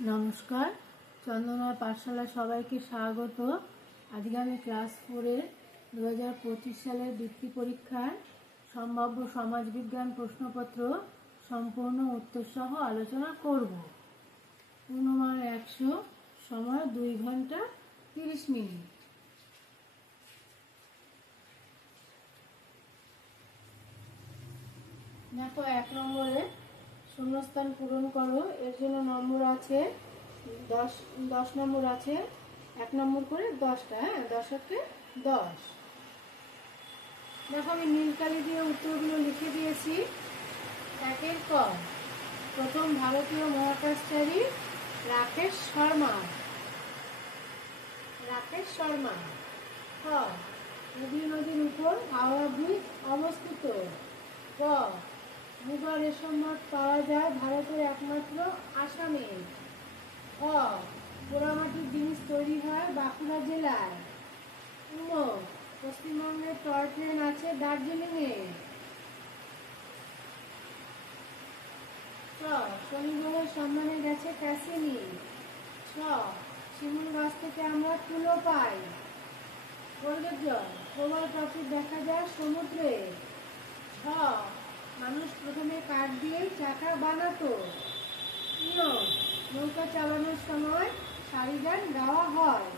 নমস্কার, চন্দনা পাঠশালা সবাইকে স্বাগত। আজকে আমি ক্লাস 4-এর 2025 সালের বৃত্তি পরীক্ষার সম্ভাব্য সমাজবিজ্ঞান প্রশ্নপত্র সম্পূর্ণ উত্তর সহ আলোচনা করব। পূর্ণমান 100, সময় 2 ঘন্টা 30 মিনিট। দেখো, 1 নম্বরে শূন্যস্থান পূরণ করো। এর জন্য নম্বর আছে 10 নম্বর আছে, 1 নম্বর করে 10টা। 10-কে 10। দেখো, আমি নীল কালি দিয়ে উত্তরগুলো লিখে দিয়েছি। 1-এর ক, প্রথম ভারতীয় মহাকাশচারী রাকেশ শর্মা। খ, হুগলি নদীর উপর হাওড়া ব্রিজ অবস্থিত। গ, মুগা রেশম মাছ পাওয়া যায় ভারতের একমাত্র আসামে। খ, পোড়ামাটির জিনিস তৈরি হয় বাঁকুড়া জেলায়। পশ্চিমবঙ্গের টয় ট্রেন আছে দার্জিলিংয়ে। চ, শনি গ্রহের সম্মানে গেছে ক্যাসিনি। ছ, শিমুল গাছ থেকে আমরা তুলো পাই। বর্গের জল, প্রবাল প্রাচীর দেখা যায় সমুদ্রে। ছ, মানুষ প্রথমে কাঠ দিয়ে চাকা বানাতো। নৌকা চালানোর সময় সারি গান গাওয়া হয়।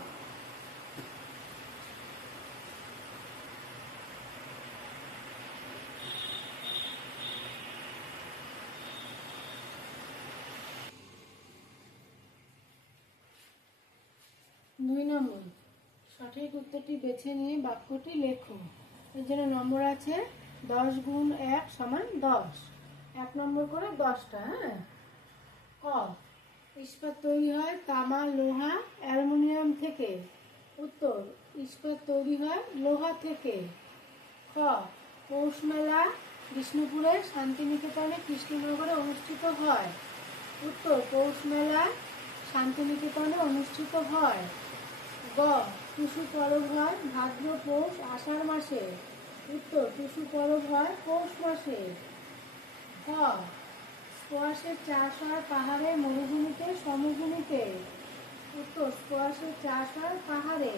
দুই নম্বর, সঠিক উত্তরটি বেছে নিয়ে বাক্যটি লেখো। এর জন্য নম্বর আছে 10 গুণ 1 সমান 10। 1 নম্বর করে 10টা। ক, ইস্পাত তৈরি হয় তামা, লোহা, অ্যালুমিনিয়াম থেকে। উত্তর, ইস্পাত তৈরি হয় লোহা থেকে। খ, পৌষ মেলা বিষ্ণুপুরে শান্তিনিকেতনে কৃষ্ণনগরে অনুষ্ঠিত হয়। উত্তর, পৌষ মেলা শান্তিনিকেতনে অনুষ্ঠিত হয়। গ, টুসু পরব হয় ভাদ্র, পৌষ, আষাঢ় মাসে। উত্তর, টুসু পরব হয় পৌষ মাসে। ঘ, স্কোয়াশের চাষ হয় পাহাড়ে, মরুভূমিতে, সমভূমিতে। উত্তর, স্কোয়াশের চাষ হয় পাহাড়ে।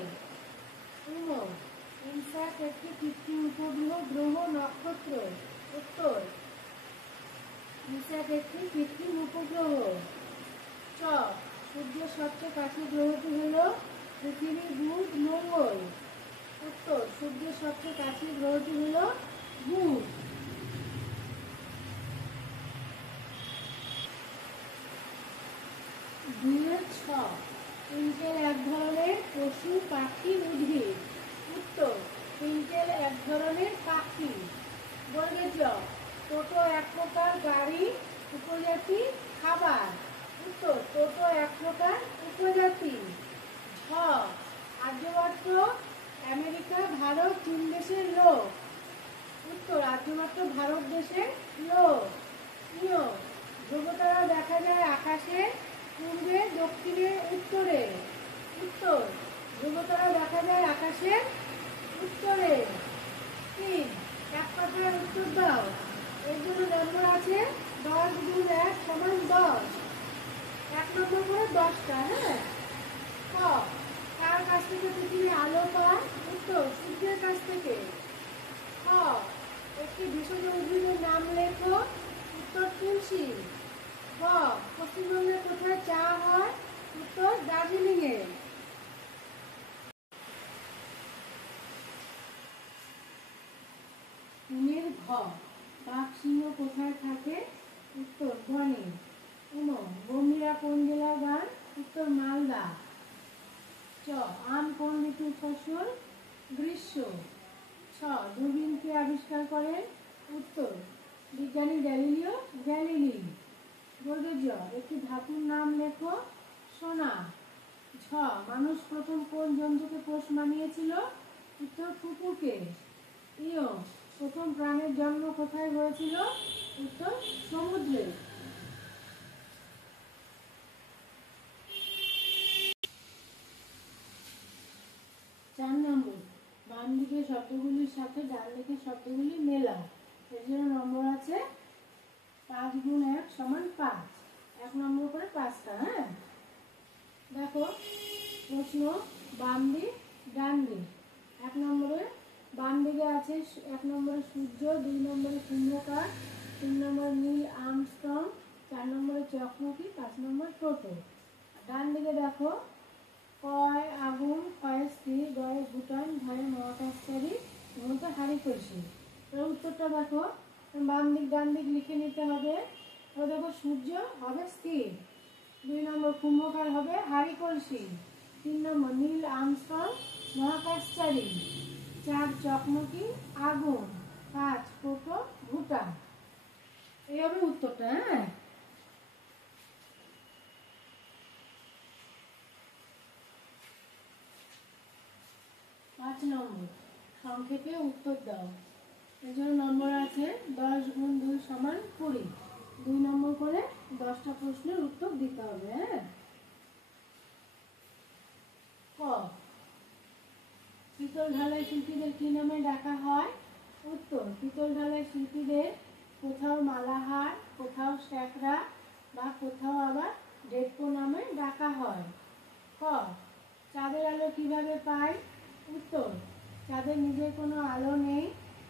ইনস্যাট একটি কৃত্রিম উপগ্রহ, গ্রহ, নক্ষত্র। উত্তর, ইনস্যাট একটি কৃত্রিম উপগ্রহ। চ, সূর্যের সবচেয়ে কাছের গ্রহটি হল পৃথিবী, বুধ, মঙ্গল। উত্তর, সূর্যের সবচেয়ে কাছের গ্রহটি হল বুধ। 2-এর 6, ইন্টেল এক ধরনের পশু, পাখি, উদ্ভিদ। উত্তর, ইন্টেল এক ধরনের পাখি। বর্গের জ, টোটো এক প্রকার গাড়ি, উপজাতি, খাবার। উত্তর, টোটো এক প্রকার উপজাতি। ঝ, আর্যভট্ট আমেরিকা, ভারত, চীন দেশের লোক। উত্তর, আর্যভট্ট ভারত দেশের লোক। ধ্রুবতারা দেখা যায় আকাশে পূর্বে, দক্ষিণে, উত্তরে। উত্তর, ধ্রুবতারা দেখা যায় আকাশে উত্তরে। 3, এক কথায় উত্তর দাও। এর জন্য নম্বর আছে 10 গুণ 1 সমান 10। 1 নম্বর করে 10টা। ক, কার কাছ থেকে পৃথিবী আলো পায়? উত্তর, সূর্যের কাছ থেকে। খ, একটি ভেষজ উদ্ভিদের নাম লেখো। উত্তর, তুলসী। গ, পশ্চিমবঙ্গে কোথায় চা হয়? উত্তর, দার্জিলিংয়ে। ঘ, বাঘ সিংহ কোথায় থাকে? উত্তর, বনে। গম্ভীরা কোন জেলার গান? উত্তর, মালদা। চ, আম কোন ঋতুর ফসল? গ্রীষ্ম। ছ, দূরবীন কে আবিষ্কার করেন? উত্তর, বিজ্ঞানী গ্যালিলিও গ্যালিলি। বর্গের জ, একটি ধাতুর নাম লেখো। সোনা। ঝ, মানুষ প্রথম কোন জন্তুকে পোষ মানিয়েছিল? উত্তর, কুকুরকে। প্রথম প্রাণের জন্ম কোথায় হয়েছিল? উত্তর, সমুদ্রে। 4 নম্বর, বাম দিকের শব্দগুলির সাথে ডান দিকের শব্দগুলি মেলাও। এর জন্য নম্বর আছে 5 গুণ 1 সমান 5। 1 নম্বর করে 5টা। দেখো প্রশ্ন বাম দিক ডান দিক। 1 নম্বরে বাম দিকে আছে 1 নম্বরে সূর্য, 2 নম্বরে কুম্ভকার, 3 নম্বরে নীল আর্মস্ট্রং, 4 নম্বরে চকমকি, 5 নম্বর টোটো। ডান দিকে দেখো কয় আগুন, ক্ষয় স্ত্রী, গয়ে ভুটান, ভয়ে মহাকাশচারী, মমতা হাড়ি কলসি। এর উত্তরটা দেখো বাম দিক ডান দিক লিখে নিতে হবে। তো দেখো সূর্য হবে স্থির, 2 নম্বর কুম্ভকার হবে হাড়ি কলসি, 3 নম্বর নীল আর্মস্ট্রং মহাকাশচারী, 4 চকমকি আগুন, 5 টোটো ভুটান। এই হবে উত্তরটা। হ্যাঁ, 5 নম্বর সংক্ষেপে উত্তর দাও। এর জন্য নম্বর আছে 10 গুণ 2 সমান 20। 2 নম্বর করে 10টা প্রশ্নের উত্তর দিতে হবে। হ্যাঁ, ক পিতল ঢালাই শিল্পীদের কি নামে ডাকা হয়? উত্তর পিতল ঢালাই শিল্পীদের কোথাও মালাহার, কোথাও স্যাকরা বা কোথাও আবার ডেটকো নামে ডাকা হয়। ক চাঁদের আলো কিভাবে পাই? উত্তর চাঁদের নিজের কোনো আলো নেই,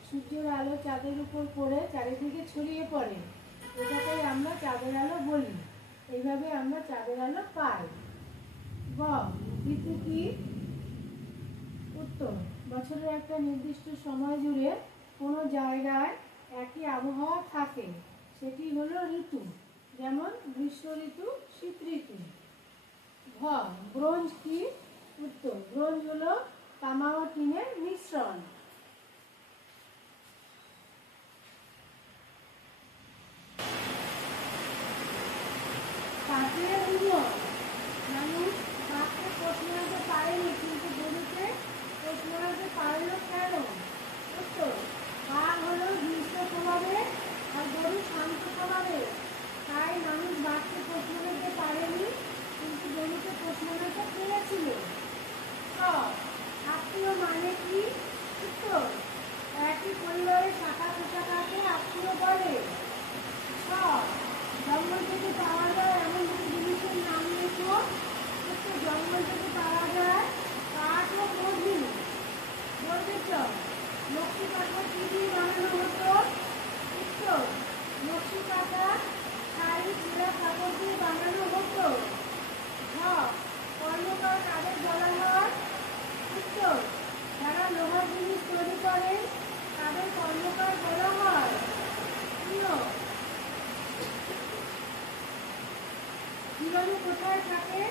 সূর্যের আলো চাঁদের উপর পড়ে চারিদিকে ছড়িয়ে পড়ে, এটাকেই আমরা চাঁদের আলো বলি। এইভাবে আমরা চাঁদের আলো পাই। গ ঋতু কি? উত্তর বছরের একটা নির্দিষ্ট সময় জুড়ে কোনো জায়গায় একই আবহাওয়া থাকে, সেটি হলো ঋতু, যেমন গ্রীষ্ম ঋতু, শীত ঋতু। ঘ ব্রোঞ্জ কি? উত্তর ব্রোঞ্জ হলো তামা ও টিনের মিশ্রণ। পাথরের উন্নয়ন মানুষ বাঘকে প্রশ্ন আনতে পারেনি, কিন্তু গরুকে প্রশ্ন আনতে পারলো কেন? উত্তর বাঘ হলো হিংস্র স্বভাবের আর গরু শান্ত স্বভাবের, তাই মানুষ বাঘকে প্রশ্ন আনতে পারেনি, কিন্তু গরুকে প্রশ্ন আনতে পেরেছিল। আত্মীয় মানে কি? উত্তর একই পরিবারের শাখা প্রশাখাকে আত্মীয় বলে। জঙ্গল থেকে পাওয়া যায় এমন কিছু জিনিসের নাম লেখো। উত্তর জঙ্গল থেকে পাওয়া যায় কাঠ ও মধু। বলতে চাও নকশি কাঁথা কি দিয়ে বানানো হতো? উত্তর নকশি কাঁথা শাড়ি ছেঁড়া কাপড় দিয়ে বানানো হতো। কর্মকার কাদের বলা হয়? উত্তর যারা লোহার জিনিস তৈরি করেন তাদের কর্মকার বলা হয়। জীবাণু কোথায় থাকে?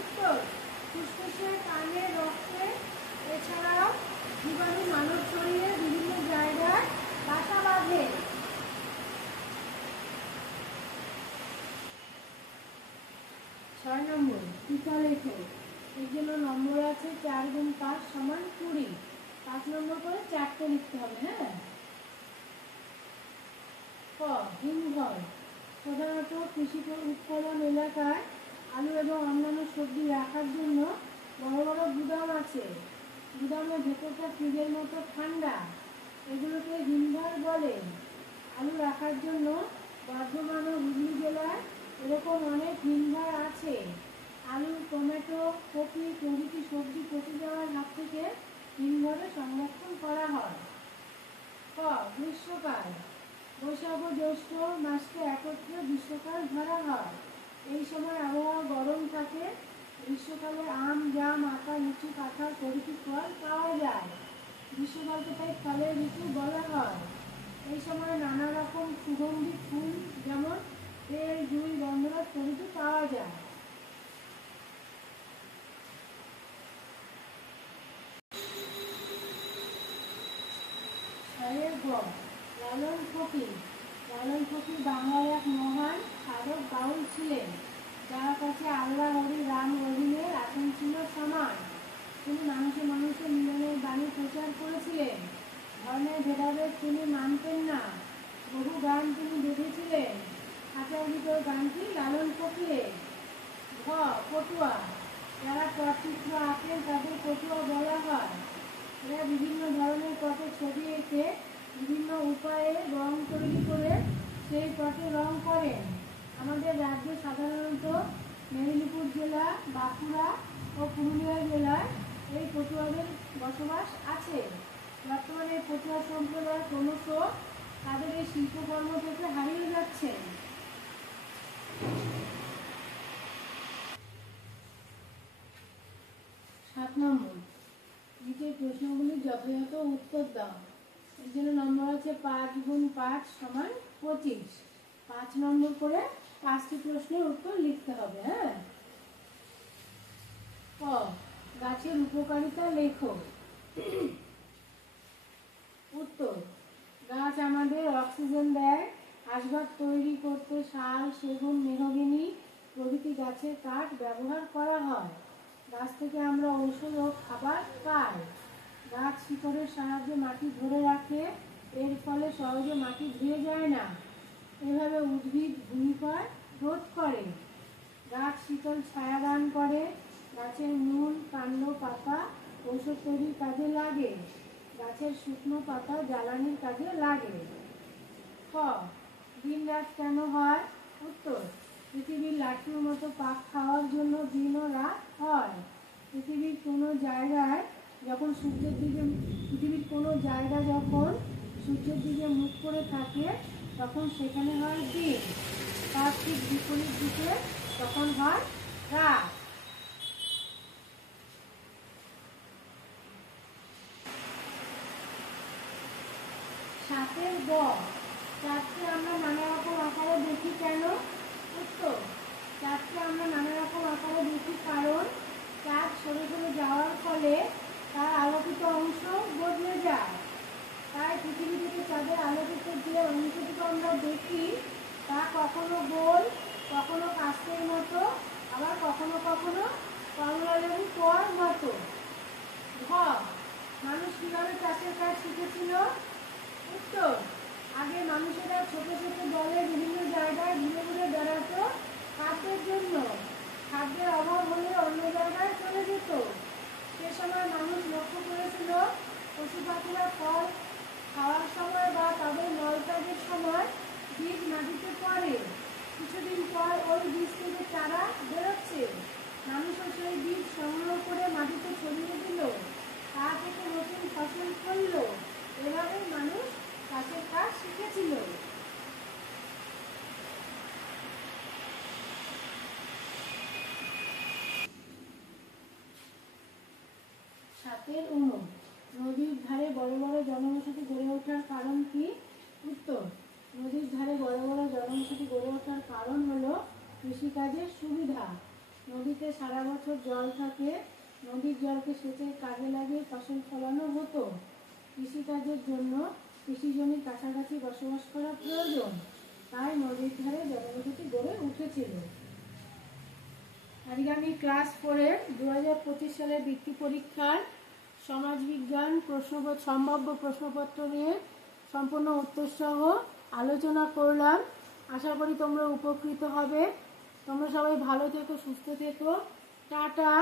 উত্তর ফুসফুসে, কানে, রক্তে। এছাড়াও জীবাণু মানব শরীরে বিভিন্ন জায়গায় বাসা বাঁধে। 6 নম্বর টিকা লেখো। এর জন্য নম্বর আছে 4 গুণ 5 সমান 20। 5 নম্বর করে 4টে লিখতে হবে। হ্যাঁ, ক হিমঘর প্রধানত কৃষি উৎপাদন এলাকায় আলু এবং অন্যান্য সবজি রাখার জন্য বড় বড় গুদাম আছে। গুদামের ভেতরটা ফ্রিজের মতো ঠান্ডা, এগুলোকে হিমঘর বলে। আলু রাখার জন্য বর্ধমান ও হুগলি জেলায় এরকম অনেক হিমঘর আছে। আলু, টমেটো, কপি প্রভৃতি সবজি পচে যাওয়ার হাত থেকে হিমঘরে সংরক্ষণ করা হয়। ক গ্রীষ্মকাল বৈশাখ ও জ্যৈষ্ঠ মাসকে একত্রে গ্রীষ্মকাল ধরা হয়। এই সময় আবহাওয়া গরম থাকে। গ্রীষ্মকালে আম, জাম, আতা, লিচু, কাঁঠাল প্রভৃতি ফল পাওয়া যায়। গ্রীষ্মকালকে তাই ফলের ঋতু বলা হয়। এই সময় নানা রকম সুগন্ধি ফুল যেমন বেল, জুঁই, গন্ধরাজ প্রভৃতি পাওয়া যায়। লালন ফকির। লালন ফকির বাংলার এক মহান সাধক বাউল ছিলেন, যার কাছে আল্লাহ, হরি, রাম, রহিমের আসন ছিল সমান। তিনি মানুষে মানুষে মিলনের বাণী প্রচার করেছিলেন। ধর্মের ভেদাভেদ তিনি মানতেন না। বহু গান তিনি বেঁধেছিলেন। আচার্যিত গানটি লালন ফকিরের। ঘ পটুয়া। যারা পটচিত্র আঁকেন তাদের পটুয়া বলা হয়। এরা বিভিন্ন ধরনের পটে ছবি এঁকে বিভিন্ন উপায়ে রং তৈরি করে সেই পটে রং করেন। আমাদের রাজ্যে সাধারণত মেদিনীপুর জেলা, বাঁকুড়া ও পুরুলিয়া জেলায় এই পটুয়াদের বসবাস আছে। বর্তমানে পটুয়া সম্প্রদায় ক্রমশ তাদের এই শিল্পকর্ম থেকে হারিয়ে যাচ্ছে। 7 নম্বর, নিচের প্রশ্নগুলি যথাযথ উত্তর দাও। এর জন্য নম্বর আছে 5 গুণ 5 সমান 25। 5 নম্বর করে 5টি প্রশ্নের উত্তর লিখতে হবে। হ্যাঁ, ক, গাছের উপকারিতা লেখো। উত্তর, গাছ আমাদের অক্সিজেন দেয়। আসবাব তৈরি করতে শাল, সেগুন, মেহগিনি প্রভৃতি গাছের কাঠ ব্যবহার করা হয়। গাছ থেকে আমরা ঔষধ ও খাবার পাই। গাছ শিকড়ের সাহায্যে মাটি ধরে রাখে, এর ফলে সহজে মাটি ধুয়ে যায় না। এভাবে উদ্ভিদ ভূমিক্ষয় রোধ করে। গাছ শীতল ছায়া দান করে। গাছের মূল, কাণ্ড, পাতা ঔষধ তৈরির কাজে লাগে। গাছের শুকনো পাতা জ্বালানির কাজে লাগে। ক, দিন রাত কেন হয়? উত্তর, পৃথিবীর লাঠির মতো পাক খাওয়ার জন্য দিন ও রাত হয়। পৃথিবীর কোনো জায়গায় যখন সূর্যের দিকে মুখ করে থাকে তখন সেখানে হয় দিন, তার ঠিক বিপরীত দিকে তখন হয় রাত। 7 গ, চাঁদকে আমরা নানা রকম আকারে দেখি কেন? উত্তর, চাঁদকে আমরা নানা রকম আকারে দেখি কারণ চাঁদ সরে সরে যাওয়ার ফলে তার আলোকিত অংশ বদলে যায়। তাই পৃথিবী থেকে চাঁদের আলোকিত যে অংশটুকু আমরা দেখি তা কখনো গোল, কখনো কাস্তের মতো, আবার কখনো কখনো কমলালেবু পোয়ার মতো। ঘ, মানুষ কিভাবে চাষের কাজ শিখেছিল? উত্তর, আগে মানুষেরা ছোট ছোট দলে বিভিন্ন জায়গায় ঘুরে ঘুরে বেড়াতো খাদ্যের জন্য। খাদ্যের অভাব হলে অন্য জায়গায় চলে যেত। সে সময় মানুষ লক্ষ্য করেছিল পশু পাখিরা ফল খাওয়ার সময় বা তাদের মলত্যাগের সময় বীজ মাটিতে পড়ে। কিছুদিন পর ওই বীজ থেকে চারা বেরোচ্ছে। মানুষও সেই বীজ সংগ্রহ করে মাটিতে ছড়িয়ে দিল, তা থেকে নতুন ফসল ফলল। এভাবে মানুষ চাষের কাজ শিখেছিল। 7 উম, নদীর ধারে বড় বড় জনবসতি গড়ে ওঠার কারণ কি? উত্তর, নদীর ধারে বড় বড় জনবসতি গড়ে ওঠার কারণ হলো কৃষিকাজের সুবিধা। নদীতে সারা বছর জল থাকে। নদীর জলকে সেচের কাজে লাগিয়ে ফসল ফলানো হতো। কৃষিকাজের জন্য কৃষি জমির কাছাকাছি বসবাস করা প্রয়োজন, তাই নদীর ধারে জনবসতি গড়ে উঠেছিল। আজকে আমি ক্লাস 4-এর 2025 সালের বৃত্তি পরীক্ষার সমাজবিজ্ঞান সম্ভাব্য প্রশ্নপত্র নিয়ে সম্পূর্ণ উত্তরসহ আলোচনা করলাম। আশা করি তোমরা উপকৃত হবে। তোমরা সবাই ভালো থেকো, সুস্থ থেকো। টাটা।